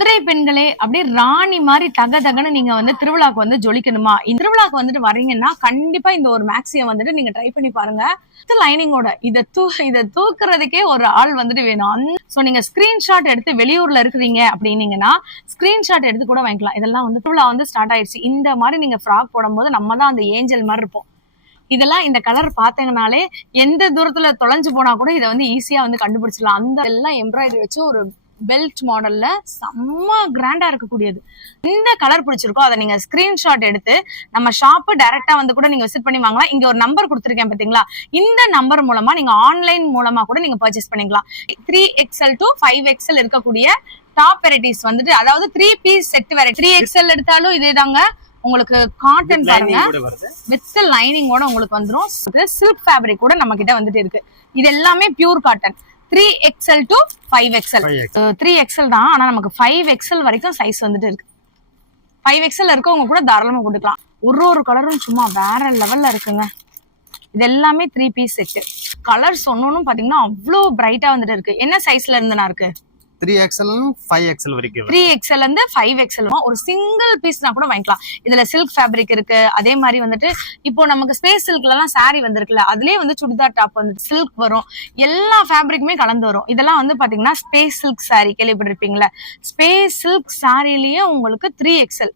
மதுரை பெண்களே அப்படியே ராணி மாதிரி தக தகன்னு நீங்க வந்து திருவிழாக்கு வந்து ஜொலிக்கணுமா? இந்த திருவிழாக்கு வந்துட்டு வரீங்கன்னா கண்டிப்பா இந்த ஒரு மேக்ஸியை வந்துட்டு நீங்க ட்ரை பண்ணி பாருங்க. லைனிங்கோட இதை தூக்குறதுக்கே ஒரு ஆள் வந்துட்டு வேணும். சோ நீங்க ஸ்கிரீன்ஷாட் எடுத்து வெளியூர்ல இருக்கிறீங்க அப்படின்னீங்கன்னா ஸ்கிரீன்ஷாட் எடுத்து கூட வாங்கிக்கலாம். இதெல்லாம் வந்து திருவிழா வந்து ஸ்டார்ட் ஆயிடுச்சு. இந்த மாதிரி நீங்க ஃப்ராக் போடும்போது நம்ம தான் அந்த ஏஞ்சல் மாதிரி இருப்போம். இதெல்லாம் இந்த கலர் பாத்தீங்கன்னாலே எந்த தூரத்துல தொலைஞ்சு போனா கூட இதை வந்து ஈஸியா வந்து கண்டுபிடிச்சிடலாம். அந்த எல்லாம் எம்ப்ராய்டரி வச்சு ஒரு பெல்ட் மாடல்ல செம்ம கிராண்டா இருக்கக்கூடியது. இந்த கலர் பிடிச்சிருக்கோ அதை நீங்க ஸ்கிரீன்ஷாட் எடுத்து நம்ம ஷாப்பு டைரக்டா வந்து கூட நீங்க விசிட் பண்ணி வாங்கலாம். இங்க ஒரு நம்பர் கொடுத்துருக்கேன் பாத்தீங்களா, இந்த நம்பர் மூலமா நீங்க ஆன்லைன் மூலமா கூட நீங்க பர்ச்சேஸ் பண்ணிக்கலாம். 3XL to 5XL இருக்கக்கூடிய டாப் வெரைட்டிஸ் வந்துட்டு, அதாவது 3 பீஸ் செட் வெரைட்டி. 3XL எடுத்தாலும் இதே தாங்க. உங்களுக்கு காட்டன் பாருங்க, வித் லைனிங்கோட உங்களுக்கு வந்துரும். சில்க் ஃபேப்ரிக் கூட நம்ம கிட்ட வந்துட்டு இருக்கு. இது எல்லாமே pure cotton. 3XL to 5XL. 3XL தான், ஆனா நமக்கு 5XL வரைக்கும் சைஸ் வந்துட்டு இருக்கு. 5XL இருக்கவங்க கூட தாராளமா போட்டுக்கலாம். ஒரு கலரும் சும்மா வேற லெவல்ல இருக்குங்க. இது எல்லாமே 3 பீஸ் செட். கலர்ஸ் ஒன்னொன்னும் பாத்தீங்கன்னா அவ்வளவு பிரைட்டா வந்துட்டு இருக்கு. என்ன சைஸ்ல இருந்துனா இருக்கு? 3XL 5XL வரைக்கும். 3XL இருந்து 5XL ஒரு சிங்கிள் பீஸ்னா கூட வாங்கிக்கலாம். இதுல சில்க் ஃபேப்ரிக் இருக்கு. அதே மாதிரி வந்துட்டு இப்போ நமக்கு ஸ்பேஸ் சில்க்ல எல்லாம் சாரி வந்திருக்குல்ல, அதுலயே வந்து சுடிதார் டாப் வந்து சில்க் வரும். எல்லா ஃபேப்ரிக்குமே கலந்து வரும். இதெல்லாம் வந்து பாத்தீங்கன்னா ஸ்பேஸ் சில்க் சாரி கேள்விப்பட்டிருப்பீங்களா? ஸ்பேஸ் சில்க் சாரிலேயே உங்களுக்கு 3XL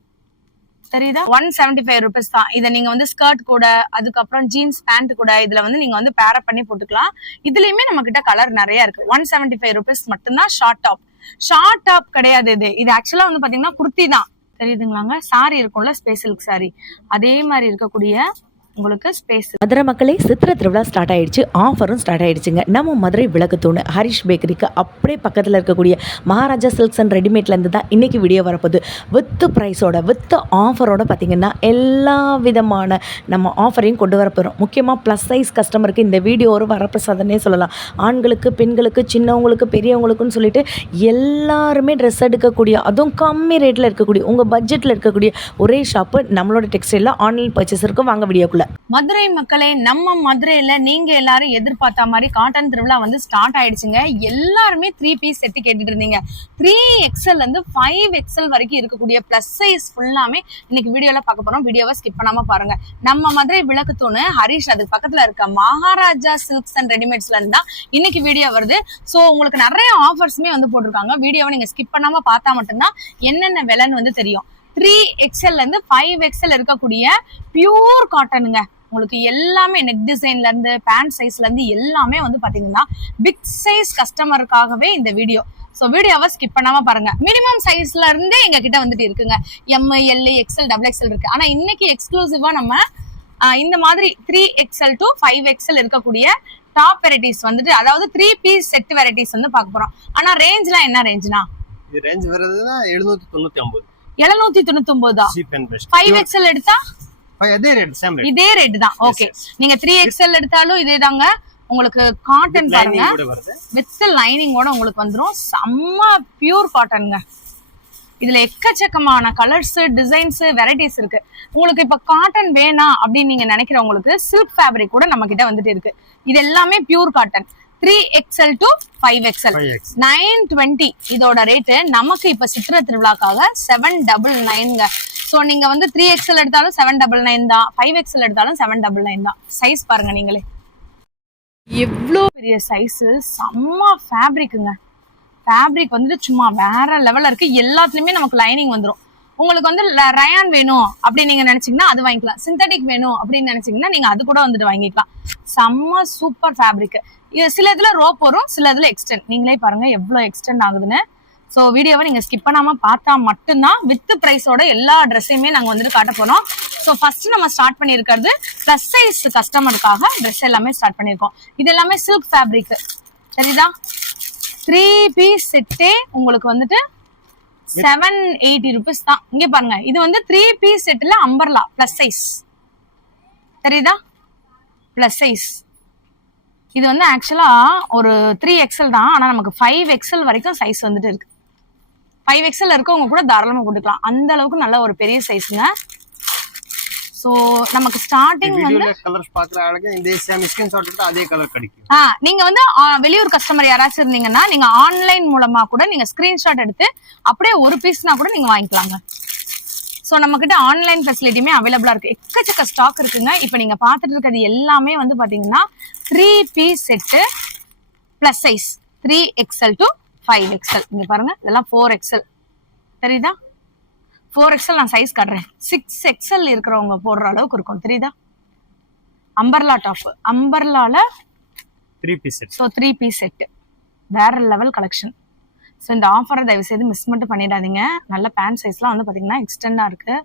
தெரியுதா? 175 rupees தான். இதை நீங்க வந்து ஸ்கர்ட் கூட, அதுக்கப்புறம் ஜீன்ஸ் பேண்ட் கூட இதுல வந்து நீங்க வந்து பேர் பண்ணி போட்டுக்கலாம். இதுலயுமே நம்ம கிட்ட கலர் நிறைய இருக்கு. 175 rupees மட்டும்தான். ஷார்ட் டாப் கிடையாது. இது ஆக்சுவலா வந்து பாத்தீங்கன்னா குர்த்தி தான். தெரியுதுங்களாங்க? சாரி இருக்கும்ல, ஸ்பேஸ் சில்க் சாரி, அதே மாதிரி இருக்கக்கூடிய உங்களுக்கு ஸ்பேஸ். மதுரை மக்களே, சித்திரை திருவிழா ஸ்டார்ட் ஆயிடுச்சு. ஆஃபரும் ஸ்டார்ட் ஆயிடுச்சுங்க. நம்ம மதுரை விளக்கு தூண் ஹரிஷ் பேக்கரிக்கு அப்படியே பக்கத்தில் இருக்கக்கூடிய மகாராஜா சில்க்ஸ் அண்ட் ரெடிமேட்லேருந்து தான் இன்றைக்கி வீடியோ வரப்போகுது. வித் ப்ரைஸோட வித் ஆஃபரோட பார்த்திங்கன்னா எல்லா விதமான நம்ம ஆஃபரையும் கொண்டு வரப்போகிறோம். முக்கியமாக ப்ளஸ் சைஸ் கஸ்டமருக்கு இந்த வீடியோ ஒரு வரப்பிரசாதனே சொல்லலாம். ஆண்களுக்கு, பெண்களுக்கு, சின்னவங்களுக்கு, பெரியவங்களுக்குன்னு சொல்லிட்டு எல்லாருமே ட்ரெஸ் எடுக்கக்கூடிய, அதுவும் கம்மி ரேட்டில் இருக்கக்கூடிய, உங்கள் பட்ஜெட்டில் இருக்கக்கூடிய ஒரே ஷாப்பு நம்மளோட டெக்ஸ்டைலில் ஆன்லைன் பர்ச்சேஸருக்கு வாங்க வீடியோக்குள்ள. மதுரை மக்களே, நம்ம மதுரையில நீங்க எல்லாரும் எதிர்பார்த்த மாதிரி காட்டன் திருவிழா வந்து ஸ்டார்ட் ஆயிடுச்சுங்க. எல்லாருமே 3 பீஸ் செட் கேட்டுட்டு இருந்தீங்க. 3XL இருந்து 5XL வரைக்கும் இருக்கக்கூடிய பிளஸ் சைஸ் ஃபுல்லாமே இன்னைக்கு வீடியோல பார்க்க போறோம். வீடியோவை ஸ்கிப் பண்ணாம பாருங்க. நம்ம மதுரை விளக்கு தூண் ஹரிஷ், அதுக்கு பக்கத்துல இருக்க மகாராஜா சில்க்ஸ் அண்ட் ரெடிமேட்ஸ்ல இருந்தா இன்னைக்கு வீடியோ வருது. சோ உங்களுக்கு நிறைய ஆஃபர்ஸுமே வந்து போட்டிருக்காங்க. வீடியோவை நீங்க ஸ்கிப் பண்ணாம பார்த்தா மட்டும்தான் என்னென்ன விலைன்னு வந்து தெரியும். 3XL இருந்து 5XL இருக்கக்கூடிய பியூர் காட்டனுங்க. உங்களுக்கு எல்லாமே நெக் டிசைன்ல இருந்து பேண்ட் சைஸ்ல இருந்து எல்லாமே வந்து பாத்தீங்கன்னா பிக் சைஸ் கஸ்டமருக்காகவே இந்த வீடியோ. சோ வீடியோவை ஸ்கிப் பண்ணாம பாருங்க. மினிமம் சைஸ்ல இருந்தே எங்க கிட்ட வந்துட்டு இருக்குங்க. ML, XL, XXL இருக்கு. ஆனா இன்னைக்கு எக்ஸ்க்ளூசிவா நம்ம இந்த மாதிரி 3XL to 5XL இருக்கக்கூடிய டாப் வெரைட்டிஸ் வந்துட்டு, அதாவது 3 பீஸ் செட் வெரைட்டிஸ் வந்து பார்க்க போறோம். ஆனா ரேஞ்ச்லாம் என்ன ரேஞ்ச்னா? இது ரேஞ்ச் வருதுன்னா 799. 799 5XL எடுத்தா இதே ரேட் தான். ஓகே, நீங்க 3XL எடுத்தாலும் இதே தாங்க. உங்களுக்கு காட்டன் பாருங்க, வித் லைனிங்கோட உங்களுக்கு வந்துரும். செம்ம பியூர் காட்டனுங்க. இதுல எக்கச்சக்கமான கலர்ஸ், டிசைன்ஸ், வெரைட்டிஸ் இருக்கு. உங்களுக்கு இப்ப காட்டன் வேணாம் அப்படின்னு நீங்க நினைக்கிறவங்களுக்கு சில்க் ஃபேப்ரிக் கூட நம்ம கிட்ட வந்துட்டு இருக்கு. இது எல்லாமே pure cotton. 3XL to 5XL 920 இதோட ரேட்டு. நமக்கு இப்ப சித்திரை திருவிழாக்காக 799ங்க. சோ நீங்க வந்து 3XL எடுத்தாலும் 799 தான், 5XL எடுத்தாலும் 799 தான். சைஸ் பாருங்க நீங்களே, எவ்வளோ பெரிய சைஸ். செம்ம ஃபேப்ரிக்குங்க. ஃபேப்ரிக் வந்துட்டு சும்மா வேற லெவல்ல இருக்கு. எல்லாத்துலயுமே நமக்கு லைனிங் வந்துடும். உங்களுக்கு வந்து ரயான் வேணும் அப்படின்னு நீங்க நினைச்சீங்கன்னா அது வாங்கிக்கலாம். சிந்தட்டிக் வேணும் அப்படின்னு நினைச்சீங்கன்னா நீங்க அது கூட வந்துட்டு வாங்கிக்கலாம். செம்ம சூப்பர் ஃபேப்ரிக். சில இதுல ரோப் வரும், சில இதுல எக்ஸ்டெண்ட். நீங்களே பாருங்க எவ்வளவு எக்ஸ்டெண்ட் ஆகுதுன்னு. ஸோ வீடியோவை நீங்க ஸ்கிப் பண்ணாம பார்த்தா மட்டும்தான் வித் பிரைஸோட எல்லா ட்ரெஸ்ஸையுமே நாங்க வந்துட்டு காட்ட போறோம். ஸோ ஃபர்ஸ்ட் நம்ம ஸ்டார்ட் பண்ணியிருக்கிறது பிளஸ் சைஸ் கஸ்டமருக்காக ட்ரெஸ் எல்லாமே ஸ்டார்ட் பண்ணியிருக்கோம். இது எல்லாமே சில்க் ஃபேப்ரிக். சரிதா? 3 பீஸ் செட்டே உங்களுக்கு வந்துட்டு 780 rupees தான். இங்க பாருங்க, இது வந்து 3 பீஸ் செட்ல அம்பர்லா பிளஸ் சைஸ். தெரியுதா? Plus size. இது வந்து ஆக்சுவலா ஒரு 3XL தான், ஆனா நமக்கு 5XL வரைக்கும் சைஸ் வந்துட்டு இருக்கு. 5XL இருக்கவங்க கூட தாராளமா போட்டுக்கலாம். அந்த அளவுக்கு நல்ல ஒரு பெரிய சைஸுங்க. சோ நமக்கு ஸ்டார்டிங் வந்து வீடியோல கலர்ஸ் பாக்குற ஆளுங்க இந்த சேம் ஸ்கிரீன்ஷாட் எடுத்து அதே கலர் கிடைக்கும். நீங்க வந்து வெளியூர் கஸ்டமர் யாராச்சும் இருந்தீங்கன்னா நீங்க ஆன்லைன் மூலமா கூட நீங்க ஸ்கிரீன்ஷாட் எடுத்து அப்படியே ஒரு பீஸ்னா கூட நீங்க வாங்கிக்கலாங்க. சோ நம்ம கிட்ட ஆன்லைன் ஃபெசிலிட்டியுமே அவைலபிளா இருக்கு. எக்கச்சக்க ஸ்டாக் இருக்குங்க. இப்போ நீங்க பாத்துட்டு இருக்கிறது எல்லாமே வந்து பாத்தீங்கன்னா 3 piece set plus size 3XL to 5XL. இங்க பாருங்க இதெல்லாம் 4XL தெரியுதா? 4XL நான் சைஸ் காட்டுறேன். 6XL இருக்கிறவங்க போடுற அளவுக்கு இருக்கும் தெரியுதா? அம்பர்லா டாப், அம்பர்லால 3 piece set. So 3 piece set வேற லெவல் கலெக்ஷன். ஸோ இந்த ஆஃபரை தயவு செய்து மிஸ் மட்டும் பண்ணிடாதீங்க. நல்ல பேண்ட் சைஸ்லாம் வந்து பார்த்தீங்கன்னா எக்ஸ்டெண்டாக இருக்கு.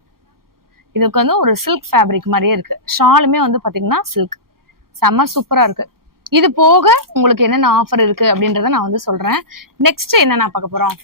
இதுக்கு வந்து ஒரு சில்க் ஃபேப்ரிக் மாதிரியே இருக்கு. ஷாலுமே வந்து பார்த்தீங்கன்னா சில்க், செம்ம சூப்பராக இருக்கு. இது போக உங்களுக்கு என்னென்ன ஆஃபர் இருக்கு அப்படின்றத நான் வந்து சொல்றேன். நெக்ஸ்ட் என்னென்ன பார்க்க போறோம்?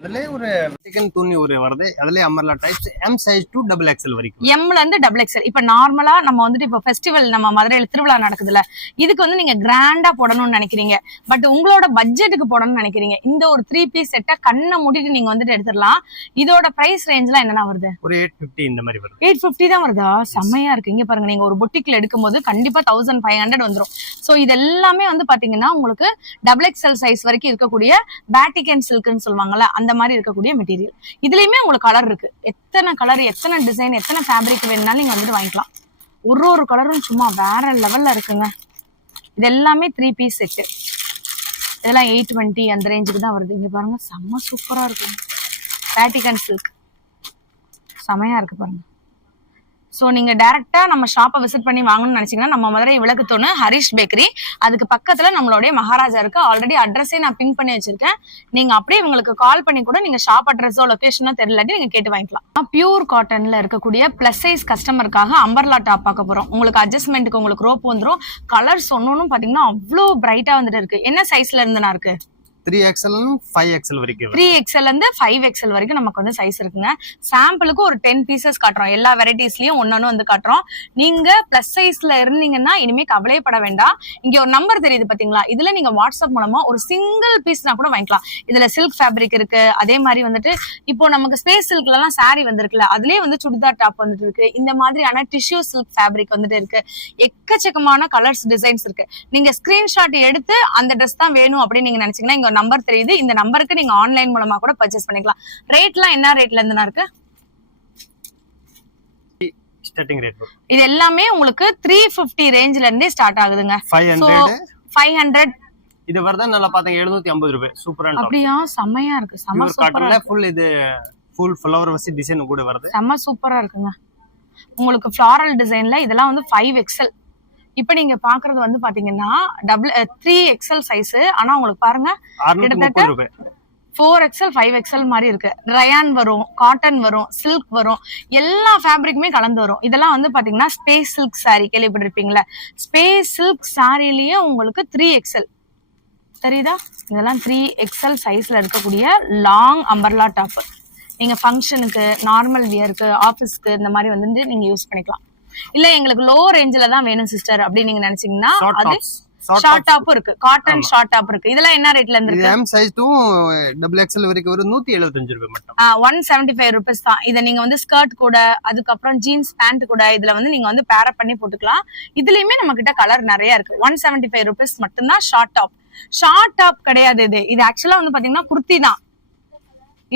அதுல ஒரு வெட்டிகன் துணி ஒரு வருது. அதுல umbrella types M size to XXL வரைக்கும். M ல இருந்து XXL. இப்ப நார்மலா நம்ம வந்துட்டு இப்ப ஃபெஸ்டிவல் நம்ம மதுரையில திருவிழா நடக்குதுல, இதுக்கு வந்து நீங்க கிராண்டா போடணும்னு நினைக்கிறீங்க, பட் உங்களோட பட்ஜெட்டுக்கு போடணும்னு நினைக்கிறீங்க, இந்த ஒரு 3 பீஸ் செட்டை கண்ணை மூடிட்டு நீங்க வந்துட்டு எடுத்துடலாம். இதோட பிரைஸ் ரேஞ்ச்லாம் என்னன்னா வருது? ஒரு 850 இந்த மாதிரி வருது. 850 தான் வருதா? செம்மையா இருக்கு. இங்க பாருங்க, நீங்க ஒரு பொட்டிக்ல எடுக்கும்போது கண்டிப்பா 1500 வந்துரும். சோ இது எல்லாமே வந்து பாத்தீங்கன்னா உங்களுக்கு XXL சைஸ் வரைக்கும் இருக்கக்கூடிய பேட்டிகன் சில்க்னு சொல்லுவாங்கல்ல, அந்த மாதிரி இருக்கக்கூடிய மெட்டீரியல். இதுலயுமே உங்களுக்கு கலர் இருக்கு. எத்தனை கலர், எத்தனை டிசைன், எத்தனை ஃபேப்ரிக் வேணும்னாலும் நீங்க வந்துட்டு வாங்கிக்கலாம். ஒரு கலரும் சும்மா வேற லெவல்ல இருக்குங்க. இது எல்லாமே 3 பீஸ் செட்டு. இதெல்லாம் 820 அந்த ரேஞ்சுக்கு தான் வருது. இங்க பாருங்க, செம்ம சூப்பரா இருக்கு. பேட்டிகன் சில்க் செமையா இருக்கு பாருங்க. ஸோ நீங்க டைரக்டா நம்ம ஷாப்பை விசிட் பண்ணி வாங்கணும்னு நினைச்சீங்கன்னா நம்ம மதுரை விளக்குத்தூண் ஹரிஷ் பேக்கரி, அதுக்கு பக்கத்துல நம்மளுடைய மகாராஜா இருக்கு. ஆல்ரெடி அட்ரஸே நான் பின் பண்ணி வச்சிருக்கேன். நீங்க அப்படியே உங்களுக்கு கால் பண்ணி கூட நீங்க ஷாப் அட்ரஸோ லொகேஷனோ தெரியலாட்டி நீங்க கேட்டு வாங்கிக்கலாம். பியூர் காட்டன்ல இருக்கக்கூடிய பிளஸ் சைஸ் கஸ்டமருக்காக அம்பர்லா டாப் பார்க்க போறோம். உங்களுக்கு அட்ஜஸ்ட்மெண்ட்டுக்கு உங்களுக்கு ரோப் வந்துடும். கலர்ஸ் ஒன்னொன்னும் பாத்தீங்கன்னா அவ்வளோ பிரைட்டா வந்துட்டு இருக்கு. என்ன சைஸ்ல இருந்துனா இருக்கு? 3XL 5XL வரைக்கும். 3XL இருந்து 5XL வரைக்கும் நமக்கு வந்து சைஸ் இருக்குங்க. சாம்பிளுக்கு ஒரு 10 பீசஸ் காட்டுறோம். எல்லா வெரைட்டிஸ்லயும் ஒன்னொன்னு வந்து காட்டுறோம். நீங்க பிளஸ் சைஸ்ல இருந்தீங்கன்னா இனிமே கவலைப்பட வேண்டாம். இங்க ஒரு நம்பர் தெரியுது பாத்தீங்களா? இதுல நீங்க வாட்ஸ்அப் மூலமா ஒரு சிங்கிள் பீஸ்னா கூட வாங்கிக்கலாம். இதுல சில்க் ஃபேப்ரிக் இருக்கு. அதே மாதிரி வந்துட்டு இப்போ நமக்கு ஸ்பேஸ் சில்க்ல எல்லாம் சாரி வந்திருக்குல்ல, அதுலயே வந்து சுடிதார் டாப் வந்துட்டு இருக்கு. இந்த மாதிரியான டிஷ்யூ சில்க் ஃபேப்ரிக் வந்துட்டு இருக்கு. எக்கச்சக்கமான கலர்ஸ், டிசைன்ஸ் இருக்கு. நீங்க ஸ்கிரீன்ஷாட் எடுத்து அந்த ட்ரெஸ் தான் வேணும் அப்படின்னு நீங்க நினைச்சீங்கன்னா இங்க நம்பர் தெரியுது. இந்த நம்பருக்கு நீங்க ஆன்லைன் மூலமா கூட பர்ச்சேஸ் பண்ணிக்கலாம். ரேட்லாம் என்ன ரேட்ல இருந்துனா இருக்கு? ஸ்டார்டிங் ரேட் இது எல்லாமே உங்களுக்கு 350 ரேஞ்ச்ல இருந்தே ஸ்டார்ட் ஆகுதுங்க. 500 இது வரதா நல்லா பாத்தீங்க 750 ரூபாய். சூப்பரா இருக்கு. அப்படியே செமையா இருக்கு. செம சூப்பரா இருக்கு. ஃபுல் இது ஃபுல் ஃப்ளவர் வசி டிசைன் கூட வருது. செம சூப்பரா இருக்குங்க. உங்களுக்கு ஃப்ளாரல் டிசைன்ல இதெல்லாம் வந்து 5XL. இப்ப நீங்க பாக்குறது வந்து பாத்தீங்கன்னா 3XL சைஸ். ஆனா உங்களுக்கு பாருங்க கிட்டத்தட்ட 4XL 5XL மாதிரி இருக்கு. ரயான் வரும், காட்டன் வரும், சில்க் வரும், எல்லா ஃபேப்ரிக்குமே கலந்து வரும். இதெல்லாம் வந்து பாத்தீங்கன்னா ஸ்பேஸ் சில்க் சாரி கேள்விப்பட்டிருப்பீங்களா? ஸ்பேஸ் சில்க் சாரிலேயே உங்களுக்கு 3XL தெரியுதா? இதெல்லாம் 3XL சைஸ்ல இருக்கக்கூடிய லாங் அம்பர்லா டாப். நீங்க ஃபங்க்ஷனுக்கு, நார்மல் வியருக்கு, ஆபீஸ்க்கு இந்த மாதிரி வந்து நீங்க யூஸ் பண்ணிக்கலாம். இல்ல எங்களுக்கு லோ ரேஞ்சில தான் வேணும் சிஸ்டர் அப்படின்னு நீங்க நினைச்சீங்கன்னா அது ஷார்ட் டாப் இருக்கு. காட்டன் ஷார்ட் டாப் இருக்கு. இதெல்லாம் என்ன ரேட்ல இருந்து இருக்கு? M சைஸ் to XXL வரைக்கும் வரும். 175 ரூபாய் மட்டும். 175 ரூபீஸ் தான். இத நீங்க வந்து ஸ்கர்ட் கூட, அதுக்கு அப்புறம் ஜீன்ஸ் பேண்ட் கூட இதுல வந்து நீங்க வந்து பேர் அப் பண்ணி போட்டுக்கலாம். இதுலயுமே நம்ம கிட்ட கலர் நிறைய இருக்கு. 175 ரூபீஸ் மட்டும் தான் ஷார்ட் டாப். ஷார்ட் டாப் கிடையாது இது ஆக்சுவலா வந்து பாத்தீங்கன்னா குர்த்தி தான்.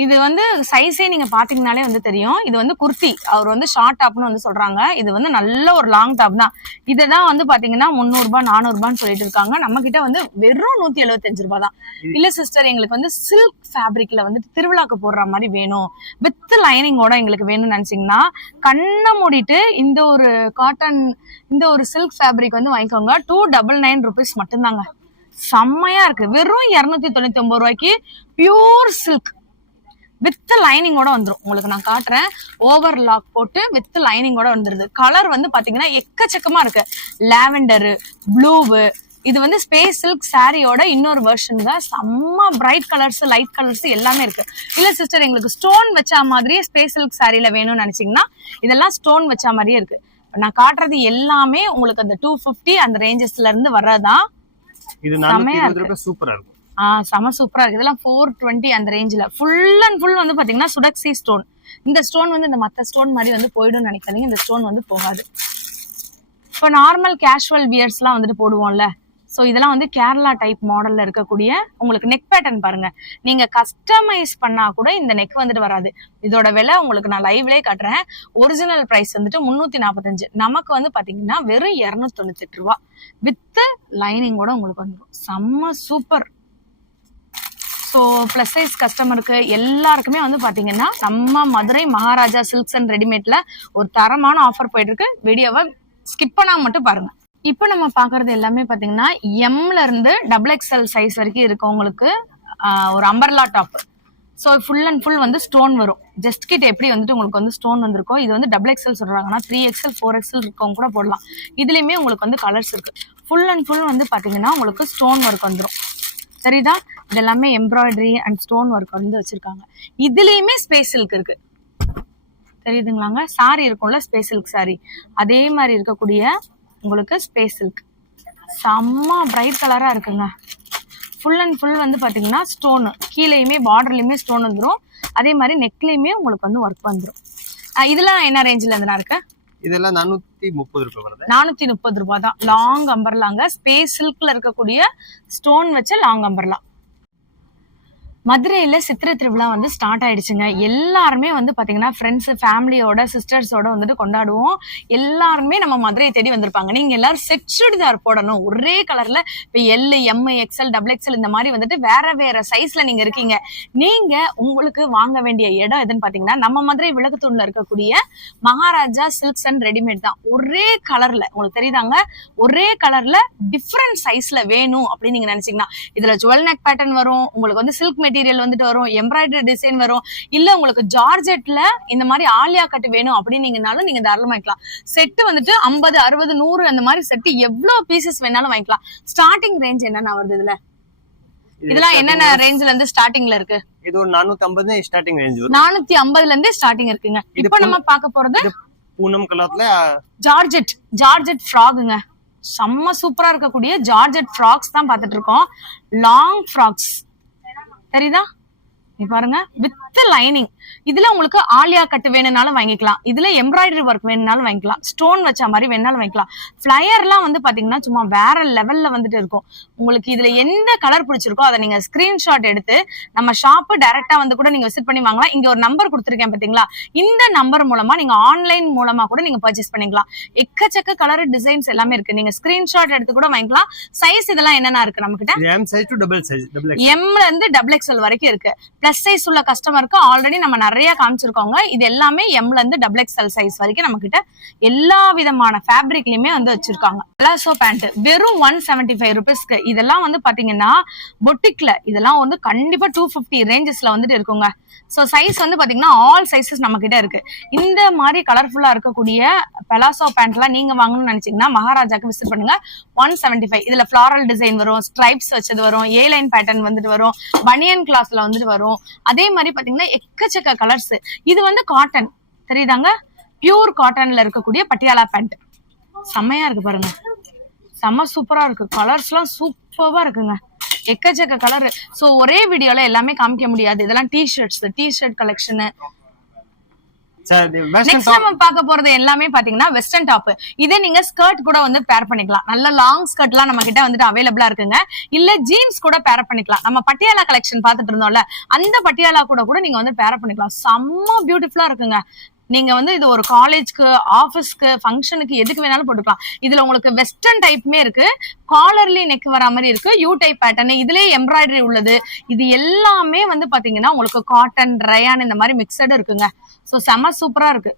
இது வந்து சைஸே நீங்க பாத்தீங்கன்னாலே வந்து தெரியும். இது வந்து குர்த்தி, அவர் வந்து ஷார்ட் டாப்னு வந்து சொல்றாங்க. இது வந்து நல்ல ஒரு லாங் டாப் தான். இதுதான் வந்து பாத்தீங்கன்னா 300 ரூபாய் 400 ரூபான்னு சொல்லிட்டு இருக்காங்க. நம்ம கிட்ட வந்து வெறும் 175 ரூபாய் தான். இல்ல சிஸ்டர் எங்களுக்கு வந்து சில்க் ஃபேப்ரிக்ல வந்து திருவிழாக்கு போடுற மாதிரி வேணும், வித் லைனிங்கோட எங்களுக்கு வேணும்னு நினைச்சீங்கன்னா கண்ணை மூடிட்டு இந்த ஒரு காட்டன், இந்த ஒரு சில்க் ஃபேப்ரிக் வந்து வாங்கிக்கோங்க. 299 ரூபீஸ் மட்டும்தாங்க. செம்மையா இருக்கு. வெறும் 299 ரூபாய்க்கு பியூர் சில்க் வித் லைனிங்கோட வந்துடும். உங்களுக்கு நான் காட்டுறேன். ஓவர் லாக் போட்டு வித் லைனிங்கோட வந்துருது. கலர் வந்து பாத்தீங்கன்னா எக்கச்சக்கமா இருக்கு. லாவெண்டரு, ப்ளூவு, இது வந்து ஸ்பேஸ் சில்க் சாரியோட இன்னொரு வெர்ஷன் தான். செம்ம பிரைட் கலர்ஸ், லைட் கலர்ஸ் எல்லாமே இருக்கு. இல்ல சிஸ்டர் எங்களுக்கு ஸ்டோன் வச்சா மாதிரியே ஸ்பேஸ் சில்க் சாரியில வேணும்னு நினைச்சீங்கன்னா இதெல்லாம் ஸ்டோன் வச்சா மாதிரியே இருக்கு. நான் காட்டுறது எல்லாமே உங்களுக்கு அந்த 250 அந்த ரேஞ்சஸ்ல இருந்து வர்றதான். இது 420 ரூபாய். சூப்பரா இருக்கும். செம சூப்பரா இருக்கு. இதெல்லாம் 420 அந்த ரேஞ்சில. ஃபுல் அண்ட் ஃபுல் வந்து பாத்தீங்கன்னா சுடக்ஸி ஸ்டோன். இந்த ஸ்டோன் வந்து இந்த மத்த ஸ்டோன் மாதிரி வந்து போயிடும் நினைக்காதீங்க, இந்த ஸ்டோன் வந்து போகாது. இப்போ நார்மல் கேஷுவல் வியர்ஸ்லாம் வந்துட்டு போடுவோம்ல, ஸோ இதெல்லாம் வந்து கேரளா டைப் மாடல்ல இருக்கக்கூடிய உங்களுக்கு நெக் பேட்டர்ன் பாருங்க. நீங்க கஸ்டமைஸ் பண்ணா கூட இந்த நெக் வந்துட்டு வராது. இதோட விலை உங்களுக்கு நான் லைவ்லேயே காட்டுறேன். ஒரிஜினல் பிரைஸ் வந்துட்டு 345. நமக்கு வந்து பாத்தீங்கன்னா வெறும் 298 ரூபா வித் லைனிங்கோட உங்களுக்கு வந்துடும். செம்ம சூப்பர். ஸோ ப்ளஸ் சைஸ் கஸ்டமருக்கு எல்லாருக்குமே வந்து பாத்தீங்கன்னா நம்ம மதுரை மகாராஜா சில்க்ஸ் அண்ட் ரெடிமேட்ல ஒரு தரமான ஆஃபர் போயிட்டு இருக்கு. வீடியோவை ஸ்கிப் பண்ணாம மட்டும் பாருங்க. இப்போ நம்ம பாக்குறது எல்லாமே பாத்தீங்கன்னா எம்ல இருந்து XXL சைஸ் வரைக்கும் இருக்கு. உங்களுக்கு ஒரு umbrella top. So full and full வந்து ஸ்டோன் வரும். ஜஸ்ட் கிட் எப்படி வந்துட்டு உங்களுக்கு வந்து ஸ்டோன் வந்திருக்கும். இது வந்து XXL சொல்றாங்கன்னா 3XL 4XL இருக்கவங்க கூட போடலாம். இதுலயுமே உங்களுக்கு வந்து கலர்ஸ் இருக்கு. ஃபுல் அண்ட் ஃபுல் வந்து பாத்தீங்கன்னா உங்களுக்கு ஸ்டோன் ஒர்க் வந்துடும். சரிதா? இதெல்லாமே எம்ப்ராய்டரி அண்ட் ஸ்டோன் ஒர்க் வந்து வச்சிருக்காங்க. இதுலயுமே ஸ்பேஸ் சில்க் இருக்கு. தெரியுதுங்களாங்க? சாரி இருக்கும்ல ஸ்பேஸ் சில்க் சாரி, அதே மாதிரி இருக்கக்கூடிய உங்களுக்கு ஸ்பேஸ் சில்க் செம்ம பிரைட் கலரா இருக்குங்க. ஃபுல் அண்ட் ஃபுல் வந்து பாத்தீங்கன்னா ஸ்டோன், கீழேயுமே பார்டர்லயுமே ஸ்டோன் வந்துடும். அதே மாதிரி நெக்லயுமே உங்களுக்கு வந்து ஒர்க் வந்துடும். இதெல்லாம் என்ன ரேஞ்சில இருந்தா இருக்கு? இதெல்லாம் 430 ரூபாய் வருது. 430 ரூபாய் தான். லாங் அம்பர்லாங்க, ஸ்பேஸ் சில்க்ல இருக்கக்கூடிய ஸ்டோன் வச்ச லாங் அம்பர்லா. மதுரையில சித்திரை திருவிழா வந்து ஸ்டார்ட் ஆயிடுச்சுங்க. எல்லாருமே வந்து பாத்தீங்கன்னா ஃப்ரெண்ட்ஸ் ஃபேமிலியோட சிஸ்டர்ஸோட வந்துட்டு கொண்டாடுவோம். எல்லாருமே நம்ம மதுரையை தேடி வந்திருப்பாங்க. நீங்க எல்லாரும் செட் சுடிதார் போடணும் ஒரே கலர்ல. இப்போ L, M, XL, XXL இந்த மாதிரி வந்துட்டு வேற வேற சைஸ்ல நீங்க இருக்கீங்க. நீங்க உங்களுக்கு வாங்க வேண்டிய இடம் எதுன்னு பாத்தீங்கன்னா நம்ம மதுரை விளக்குத்தூண்ல இருக்கக்கூடிய மகாராஜா சில்க்ஸ் அண்ட் ரெடிமேட் தான். ஒரே கலர்ல உங்களுக்கு தெரியுதாங்க, ஒரே கலர்ல டிஃப்ரெண்ட் சைஸ்ல வேணும் அப்படின்னு நீங்க நினைச்சீங்கன்னா இதுல ஜுவல் நெக் பேட்டர்ன் வரும், உங்களுக்கு வந்து சில்க் மெட்டீரியல் வந்துட்டு வரும், எம்ப்ராய்டரி டிசைன் வரும், இல்ல உங்களுக்கு ஜார்ஜெட்ல இந்த மாதிரி ஆலியா கட் வேணும் அப்படின்னீங்கனாலும் நீங்க தாராளமா வாங்கிக்கலாம். செட்டு வந்துட்டு 50, 60, 100 அந்த மாதிரி செட்டு எவ்வளவு பீசஸ் வேணாலும் வாங்கிக்கலாம். ஸ்டார்டிங் ரேஞ்ச் என்னென்ன வருது இதுல? இதெல்லாம் என்னென்ன ரேஞ்ச்ல இருந்து ஸ்டார்டிங்ல இருக்கு? இது ஒரு 450 ஸ்டார்டிங் ரேஞ்ச் வரும். 450ல இருந்து ஸ்டார்டிங் இருக்குங்க. இப்போ நம்ம பார்க்க போறது பூனம் கலர்ல ஜார்ஜெட் ஃப்ராக்குங்க. செம்ம சூப்பரா இருக்கக்கூடிய ஜார்ஜெட் ஃப்ராக்ஸ் தான் பார்த்துட்டு இருக்கோம். லாங் ஃப்ராக்ஸ் தெரியுதா? நீ பாருங்க, வித் லைனிங். இதுல உங்களுக்கு ஆலியா கட்டு வேணும்னாலும் வாங்கிக்கலாம், இதுல எம்ப்ராய்டரி ஒர்க் வேணும்னாலும் வாங்கிக்கலாம், ஸ்டோன் வச்ச மாதிரி வேணாலும் வாங்கிக்கலாம். ஃபிளையர்லாம் வந்து பாத்தீங்கன்னா சும்மா வேற லெவல்ல வந்துட்டு இருக்கும். உங்களுக்கு இதுல எந்த கலர் பிடிச்சிருக்கோ அதை நீங்க ஸ்கிரீன்ஷாட் எடுத்து நம்ம ஷாப்பு டைரக்டா வந்து கூட நீங்க விசிட் பண்ணி வாங்கலாம். இங்க ஒரு நம்பர் கொடுத்துருக்கேன் பாத்தீங்களா, இந்த நம்பர் மூலமா நீங்க ஆன்லைன் மூலமா கூட நீங்க பர்ச்சேஸ் பண்ணிக்கலாம். எக்கச்சக்க கலர் டிசைன்ஸ் எல்லாமே இருக்கு. நீங்க ஸ்கிரீன்ஷாட் எடுத்து கூட வாங்கிக்கலாம். சைஸ் இதெல்லாம் என்னென்ன இருக்கு நம்ம கிட்ட? M size to double size, Mல இருந்து XXL வரைக்கும் இருக்கு. பிளஸ் சைஸ் உள்ள கஸ்டமருக்கு ஆல்ரெடி நம்ம நிறைய காமிச்சிருக்கோங்க. இது எல்லாமே Mல இருந்து XXL சைஸ் வரைக்கும் நம்ம கிட்ட எல்லா விதமான ஃபேப்ரிக்லயுமே வந்து வச்சிருக்காங்க. பலாசோ பேண்ட் வெறும் 175 ருபீஸ்க்கு. இதெல்லாம் வந்து பாத்தீங்கன்னா பொட்டிக்ல இதெல்லாம் வந்து கண்டிப்பா 250 ரேஞ்சஸ்ல வந்துட்டு இருக்குங்க. ஸோ சைஸ் வந்து பாத்தீங்கன்னா ஆல் சைசஸ் நம்ம கிட்ட இருக்கு. இந்த மாதிரி கலர்ஃபுல்லா இருக்கக்கூடிய பலாசோ பேண்ட்லாம் நீங்க வாங்கணும்னு நினைச்சீங்கன்னா மகாராஜாக்கு விசிட் பண்ணுங்க. 175. இதுல ஃபிளாரல் டிசைன் வரும், ஸ்ட்ரைப்ஸ் வச்சது வரும், ஏ லைன் பேட்டர்ன் வந்துட்டு வரும், பனியன் கிளாஸ்ல வந்துட்டு வரும். அதே மாதிரி பாத்தீங்கன்னா எக்கச்சக்க கலர்ஸ். இது வந்து காட்டன் தெரியுதாங்க, பியூர் காட்டன்ல இருக்கக்கூடிய பட்டியாலா பேண்ட். செம்மையா இருக்கு பாருங்க, செம்ம சூப்பரா இருக்கு. கலர்ஸ் எல்லாம் சூப்பரா இருக்குங்க, எக்கச்சக்க கலர். சோ ஒரே வீடியோல எல்லாமே காமிக்க முடியாது. இதெல்லாம் டிஷர்ட் கலெக்ஷன். நெக்ஸ்ட் நம்ம பார்க்க போறது எல்லாமே பாத்தீங்கன்னா வெஸ்டர்ன் டாப். இதே நீங்க ஸ்கர்ட் கூட வந்து பேர் பண்ணிக்கலாம். நல்ல லாங் ஸ்கர்ட் எல்லாம் நம்ம கிட்ட வந்துட்டு அவைலபிளா இருக்குங்க. இல்ல ஜீன்ஸ் கூட பேர் பண்ணிக்கலாம். நம்ம பட்டியாலா கலெக்ஷன் பாத்துட்டு இருந்தோம்ல, அந்த பட்டியாலா கூட நீங்க வந்து பேர் பண்ணிக்கலாம். செம்ம பியூட்டிஃபுல்லா இருக்குங்க. நீங்க வந்து இது ஒரு காலேஜ்க்கு, ஆபீஸ்க்கு, ஃபங்க்ஷனுக்கு எதுக்கு வேணாலும் போட்டுக்கலாம். இதுல உங்களுக்கு வெஸ்டர்ன் டைப்புமே இருக்கு, காலர்லி நெக் வர மாதிரி இருக்கு, யூ டைப் பேட்டர்ன், இதுலயே எம்ப்ராய்டரி உள்ளது. இது எல்லாமே வந்து பாத்தீங்கன்னா உங்களுக்கு காட்டன், ரயான் இந்த மாதிரி மிக்சடு இருக்குங்க. ஸோ செம சூப்பரா இருக்கு.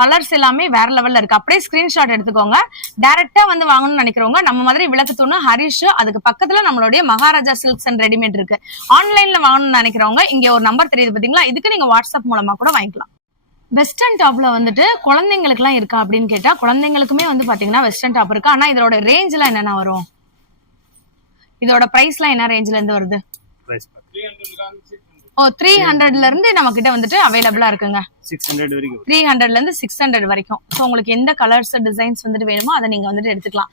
கலர்ஸ் எல்லாமே வேற லெவல்ல இருக்கு. அப்படியே ஸ்கிரீன்ஷாட் எடுத்துக்கோங்க. டைரக்டா வந்து வாங்கணும்னு நினைக்கிறவங்க நம்ம மாதிரி விளக்குத்தூணு ஹரிஷ், அதுக்கு பக்கத்துல நம்மளுடைய மகாராஜா சில்க்ஸ் அண்ட் ரெடிமேட் இருக்கு. ஆன்லைன்ல வாங்கணும்னு நினைக்கிறவங்க இங்க ஒரு நம்பர் தெரியுது பாத்தீங்களா, இதுக்கு நீங்க வாட்ஸ்அப் மூலமா கூட வாங்கிக்கலாம். வெஸ்டர்ன் டாப்ல வந்துட்டு குழந்தைங்களுக்கு எல்லாம் இருக்கா அப்படின்னு கேட்டா குழந்தைங்களுக்குமே வந்து பாத்தீங்கன்னா வெஸ்டர்ன் டாப் இருக்கு. ஆனா இதோட ரேஞ்ச் எல்லாம் என்னென்ன வரும்? இதோட பிரைஸ் எல்லாம் என்ன ரேஞ்ச்ல இருந்து வருது? 300ல இருந்து நம்ம கிட்ட வந்துட்டு அவைலபிளா இருக்குங்க. 600 வரைக்கும், 300ல இருந்து 600 வரைக்கும். ஸோ உங்களுக்கு எந்த கலர்ஸ் டிசைன்ஸ் வந்துட்டு வேணுமோ அதை நீங்க வந்துட்டு எடுத்துக்கலாம்.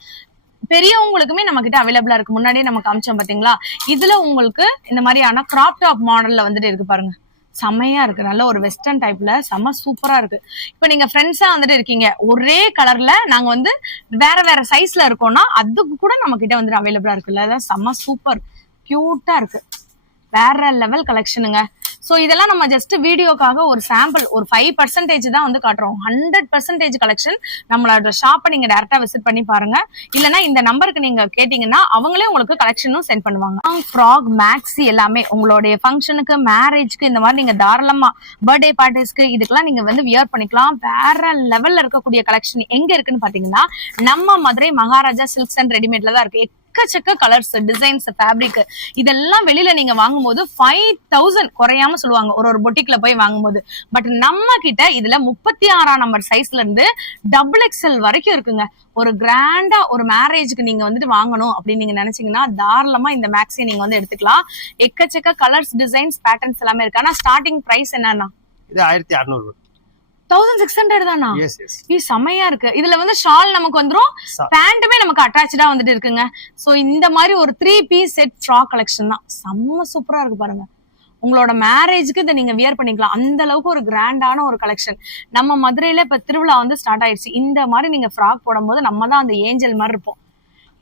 பெரியவங்களுக்குமே நம்ம கிட்ட அவைலபிளா இருக்கு. முன்னாடியே நம்ம காமிச்சோம் பாத்தீங்களா, இதுல உங்களுக்கு இந்த மாதிரியான கிராப் டாப் மாடல்ல வந்துட்டு இருக்கு பாருங்க. செம்மையா இருக்கு. நல்ல ஒரு வெஸ்டர்ன் டைப்ல செம்ம சூப்பரா இருக்கு. இப்ப நீங்க ஃப்ரெண்ட்ஸா வந்துட்டு இருக்கீங்க, ஒரே கலர்ல நாங்க வந்து வேற வேற சைஸ்ல இருக்கோம்னா அதுக்கு கூட நம்ம கிட்ட வந்துட்டு அவைலபிளா இருக்குல்ல. அதான் செம்ம சூப்பர் கியூட்டா இருக்கு. வேற லெவல் கலெக்ஷனுங்க. சோ இதெல்லாம் நம்ம ஜஸ்ட் வீடியோக்காக ஒரு சாம்பிள் ஒரு 5% தான் வந்து காட்டுறோம். 100% கலெக்ஷன் நம்மளோட ஷாப்பை நீங்க டைரக்டா விசிட் பண்ணி பாருங்க. இல்லனா இந்த நம்பருக்கு நீங்க கேட்டீங்கன்னா அவங்களே உங்களுக்கு கலெக்ஷனும் சென்ட் பண்ணுவாங்க. ஃப்ராக், மேக்ஸி எல்லாமே உங்களுடைய ஃபங்க்ஷனுக்கு, மேரேஜ்க்கு, இந்த மாதிரி நீங்க தாராளமா பர்த்டே பார்ட்டிஸ்க்கு இதுக்கெல்லாம் நீங்க வந்து வியர் பண்ணிக்கலாம். வேற லெவல்ல இருக்கக்கூடிய கலெக்ஷன் எங்க இருக்குன்னு பாத்தீங்கன்னா நம்ம மதுரை மகாராஜா சில்க்ஸ் அண்ட் ரெடிமேட்ல தான் இருக்கு. எக்கச்சக்க கலர்ஸ், டிசைன்ஸ், ஃபேப்ரிக் இதெல்லாம் வெளியில நீங்க வாங்கும்போது 5000 குறையாம சொல்லுவாங்க ஒரு பொட்டிக்ல போய் வாங்கும்போது. பட் நம்ம கிட்ட இதுல 36ஆம் நம்பர் சைஸ்ல இருந்து XXL வரைக்கும் இருக்குங்க. ஒரு கிராண்டா ஒரு மேரேஜ்க்கு நீங்க வந்துட்டு வாங்கணும் அப்படின்னு நீங்க நினைச்சீங்கன்னா தாராளமா இந்த மேக்ஸி நீங்க வந்து எடுத்துக்கலாம். எக்கச்சக்க கலர்ஸ், டிசைன்ஸ், பேட்டர்ன்ஸ் எல்லாமே இருக்கு. ஆனா ஸ்டார்டிங் பிரைஸ் என்னன்னா இது 1600. 1600 தானா? செமையா இருக்கு. இதுல வந்து ஷால் நமக்கு வந்துரும், பேண்ட்டுமே நமக்கு அட்டாச்சா வந்துட்டு இருக்குங்க. சோ இந்த மாதிரி ஒரு 3 பீஸ் செட் ஃப்ராக் கலெக்ஷன் தான். செம்ம சூப்பரா இருக்கு பாருங்க. உங்களோட மேரேஜ்க்கு இதை நீங்க வியர் பண்ணிக்கலாம். அந்த அளவுக்கு ஒரு கிராண்டான ஒரு கலெக்ஷன். நம்ம மதுரையில இப்ப திருவிழா வந்து ஸ்டார்ட் ஆயிடுச்சு. இந்த மாதிரி நீங்க ஃப்ராக் போடும்போது நம்ம தான் அந்த ஏஞ்சல் மாதிரி இருப்போம்.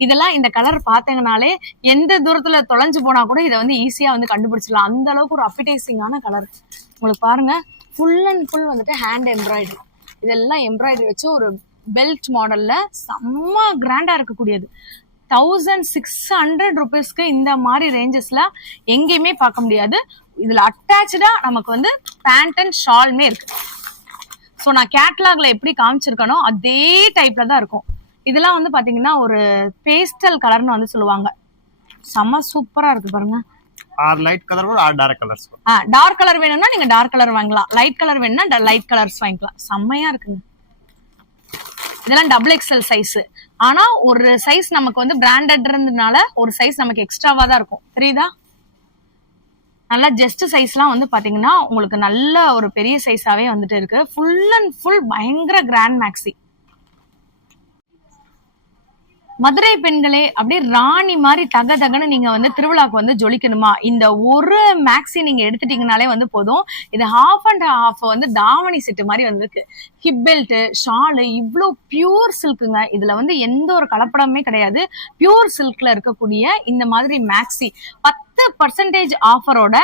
இதெல்லாம் இந்த கலர் பாத்தீங்கன்னாலே எந்த தூரத்துல தொலைஞ்சு போனா கூட இதை வந்து ஈஸியா வந்து கண்டுபிடிச்சிடலாம். அந்த அளவுக்கு ஒரு அப்பிடைசிங்கான கலர். உங்களுக்கு பாருங்க, ஃபுல் அண்ட் ஃபுல் வந்துட்டு ஹேண்ட் எம்ப்ராய்டரி. இதெல்லாம் எம்ப்ராய்டரி வச்சு ஒரு பெல்ட் மாடல்ல செம்ம கிராண்டா இருக்கக்கூடியது. 1600 ருபீஸ்க்கு இந்த மாதிரி ரேஞ்சஸ்ல எங்கேயுமே பார்க்க முடியாது. இதுல அட்டாச்சா நமக்கு வந்து பேண்ட் அண்ட் ஷால்மே இருக்கு. ஸோ நான் கேட்லாக்ல எப்படி காமிச்சிருக்கனோ அதே டைப்ல தான் இருக்கும். இதெல்லாம் வந்து பாத்தீங்கன்னா ஒரு பேஸ்டல் கலர்னு வந்து சொல்லுவாங்க. செம்ம சூப்பரா இருக்கு பாருங்க. Or light colour or dark colours. Dark colour வேணும்னா நீங்க டார்க் கலர் வாங்கலாம். லைட் கலர் வேணும்னா லைட் கலர்ஸ் வாங்கிக்கலாம். செம்மையா இருக்குங்க. இதெல்லாம் XXL சைஸ். ஆனா ஒரு சைஸ் நமக்கு வந்து பிராண்டட் இருந்ததுனால ஒரு சைஸ் நமக்கு எக்ஸ்ட்ராவா தான் இருக்கும். தெரியுதா? நல்லா ஜஸ்ட் சைஸ்லாம் வந்து பாத்தீங்கன்னா உங்களுக்கு நல்ல ஒரு பெரிய சைஸாவே வந்துட்டு இருக்கு. ஃபுல் அண்ட் ஃபுல் பயங்கர கிராண்ட் மேக்ஸி. மதுரை பெண்களே அப்படியே ராணி மாதிரி தக தகன்னு நீங்க வந்து திருவிழாக்கு வந்து ஜொலிக்கணுமா, இந்த ஒரு மேக்ஸி நீங்க எடுத்துட்டீங்கனாலே வந்து போதும். இது ஹாஃப் அண்ட் ஹாஃப் வந்து தாவணி செட்டு மாதிரி வந்திருக்கு. ஹிப் பெல்ட், ஷாலு, இவ்வளோ பியூர் சில்க்குங்க. இதுல வந்து எந்த ஒரு கலப்படமே கிடையாது. பியூர் சில்க்ல இருக்கக்கூடிய இந்த மாதிரி மேக்ஸி 10% ஆஃபரோட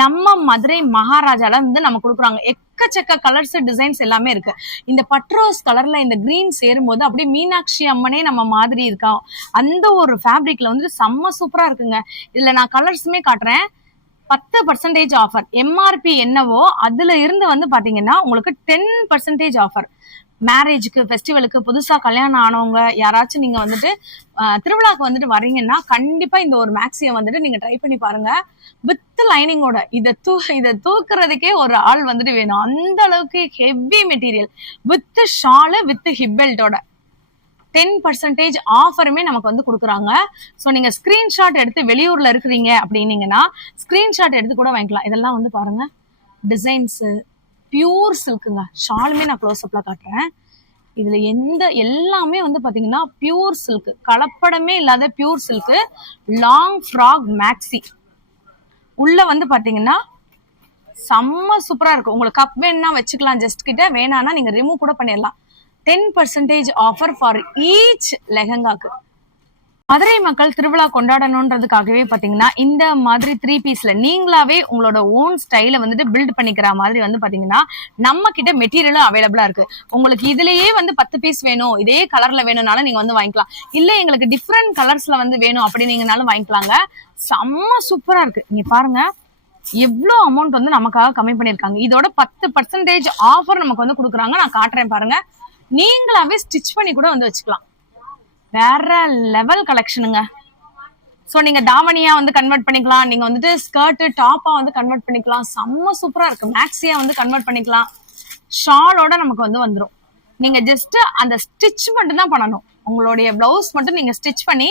நம்ம மதுரை மகாராஜால வந்து நம்ம கொடுக்குறாங்க. எக்கச்சக்க கலர்ஸ், டிசைன்ஸ் எல்லாமே இருக்கு. இந்த பட்ரோஸ் கலர்ல இந்த கிரீன் சேரும்போது அப்படியே மீனாட்சி அம்மனே நம்ம மாதிரி இருக்கா. அந்த ஒரு ஃபேப்ரிக்ல வந்து செம்ம சூப்பரா இருக்குங்க. இதுல நான் கலர்ஸுமே காட்டுறேன். 10% ஆஃபர். எம்ஆர்பி என்னவோ அதுல இருந்து வந்து பாத்தீங்கன்னா உங்களுக்கு 10% ஆஃபர். மேரேஜுக்கு, ஃபெஸ்டிவலுக்கு, புதுசா கல்யாணம் ஆனவங்க யாராச்சும் நீங்க வந்துட்டு திருவிழாக்கு வந்துட்டு வரீங்கன்னா கண்டிப்பா இந்த ஒரு மேக்ஸியை வந்துட்டு நீங்க ட்ரை பண்ணி பாருங்க. வித் லைனிங்கோட இதை தூக்குறதுக்கே ஒரு ஆள் வந்துட்டு வேணும். அந்த அளவுக்கு heavy material with shawl with hip பெல்ட்டோட 10% ஆஃபருமே நமக்கு வந்து கொடுக்குறாங்க. ஸோ நீங்க ஸ்கிரீன்ஷாட் எடுத்து வெளியூர்ல இருக்கிறீங்க அப்படின்னீங்கன்னா ஸ்கிரீன்ஷாட் எடுத்து கூட வாங்கிக்கலாம். இதெல்லாம் வந்து பாருங்க டிசைன்ஸ், பியூர் சில்க்குங்க. ஷாலுமே நான் க்ளோஸ் அப்ல காட்டுறேன். இதுல எல்லாமே வந்து பாத்தீங்கன்னா பியூர் சில்க், கலப்படமே இல்லாத pure silk. Long frock maxi உள்ள வந்து பாத்தீங்கன்னா செம்ம சூப்பரா இருக்கும். உங்களுக்கு கப் வேணும்னா வச்சுக்கலாம், ஜஸ்ட் கிட்ட வேணான்னா நீங்க ரிமூவ் கூட பண்ணிடலாம். 10% ஆஃபர் ஃபார் ஈச் லெஹங்காக்கு. மதுரை மக்கள் திருவிழா கொண்டாடணுன்றதுக்காகவே பாத்தீங்கன்னா இந்த மாதிரி 3 பீஸ்ல நீங்களாவே உங்களோட ஓன் ஸ்டைல வந்துட்டு பில்ட் பண்ணிக்கிற மாதிரி வந்து பாத்தீங்கன்னா நம்ம கிட்ட மெட்டீரியலும் அவைலபிளா இருக்கு. உங்களுக்கு இதுலயே வந்து 10 பீஸ் வேணும், இதே கலர்ல வேணும்னாலும் நீங்க வந்து வாங்கிக்கலாம். இல்ல எங்களுக்கு டிஃப்ரெண்ட் கலர்ஸ்ல வந்து வேணும் அப்படின்னீங்கனாலும் வாங்கிக்கலாங்க. செம்ம சூப்பரா இருக்கு. நீங்க பாருங்க எவ்வளோ அமௌண்ட் வந்து நமக்காக கம்மி பண்ணிருக்காங்க. இதோட 10% ஆஃபர் நமக்கு வந்து கொடுக்குறாங்க. நான் காட்டுறேன் பாருங்க. நீங்களாவே ஸ்டிச் பண்ணி கூட வந்து வச்சுக்கலாம். வேற லெவல் கலெக்ஷனுங்க. ஸோ நீங்க தாவணியா வந்து கன்வெர்ட் பண்ணிக்கலாம், நீங்க வந்துட்டு ஸ்கர்ட் டாப்பா வந்து கன்வெர்ட் பண்ணிக்கலாம். செம்ம சூப்பரா இருக்கு. மேக்ஸியா வந்து கன்வெர்ட் பண்ணிக்கலாம். ஷாலோட நமக்கு வந்து வந்துடும். நீங்க ஜஸ்ட் அந்த ஸ்டிச் மட்டும் தான் பண்ணணும். உங்களுடைய பிளவுஸ் மட்டும் நீங்க ஸ்டிச் பண்ணி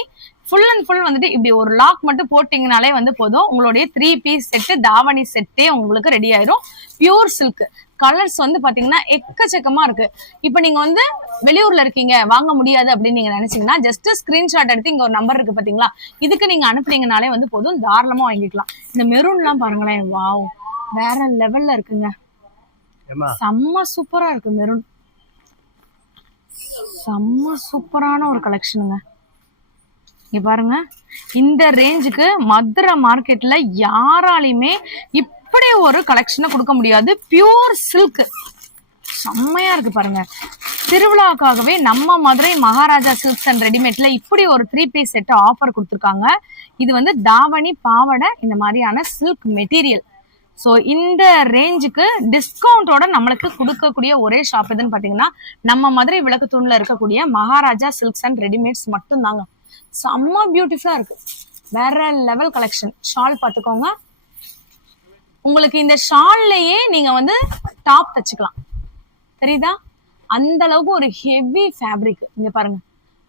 ஃபுல் அண்ட் ஃபுல் வந்துட்டு இப்படி ஒரு லாக் மட்டும் போட்டீங்கனாலே வந்து போதும். உங்களுடைய 3 பீஸ் செட்டு தாவணி செட்டே உங்களுக்கு ரெடி ஆயிரும். Pure silk. கலர்ஸ் வந்து பாத்தீங்கன்னா எக்கச்சக்கமா இருக்கு. இப்ப நீங்க வந்து வெளியூர்ல இருக்கீங்க, வாங்க முடியாது அப்படின்னு நீங்க நினைச்சீங்கன்னா ஜஸ்ட் ஸ்கிரீன்ஷாட் எடுத்து இங்க ஒரு நம்பர் இருக்கு பாத்தீங்களா, இதுக்கு நீங்க அனுப்புனீங்கனாலே வந்து போதும், தாராளமா வாங்கிக்கலாம். இந்த மெரூன் எல்லாம் பாருங்களேன், வாவ் வேற லெவல்ல இருக்குங்க. செம்ம சூப்பரா இருக்கு. மெரூன் செம்ம சூப்பரான ஒரு கலெக்ஷனுங்க. இங்க பாருங்க, இந்த ரேஞ்சுக்கு மதுரை மார்க்கெட்ல யாராலையுமே இப்படி ஒரு கலெக்ஷனை கொடுக்க முடியாது. பியூர் சில்க் செம்மையா இருக்கு பாருங்க. திருவிழாக்காகவே நம்ம மதுரை மகாராஜா சில்க்ஸ் அண்ட் ரெடிமேட்ல இப்படி ஒரு 3 பீஸ் செட் ஆஃபர் கொடுத்துருக்காங்க. இது வந்து தாவணி பாவாடை இந்த மாதிரியான சில்க் மெட்டீரியல். ஸோ இந்த ரேஞ்சுக்கு டிஸ்கவுண்டோட நம்மளுக்கு கொடுக்கக்கூடிய ஒரே ஷாப் எதுன்னு பார்த்தீங்கன்னா நம்ம மதுரை விளக்குத்தூண்ல இருக்கக்கூடிய மகாராஜா சில்க்ஸ் அண்ட் ரெடிமேட்ஸ் மட்டும்தாங்க. செம்ம பியூட்டிஃபுல்லா இருக்கு. வேற லெவல் கலெக்ஷன். ஷால் பார்த்துக்கோங்க. உங்களுக்கு இந்த ஷால்லையே நீங்க வந்து டாப் தச்சுக்கலாம். தெரியுதா? அந்த அளவுக்கு ஒரு ஹெவி ஃபேப்ரிக். இங்க பாருங்க,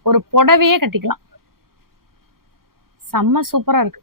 ஒரு புடவையே கட்டிக்கலாம். செம்ம சூப்பரா இருக்கு.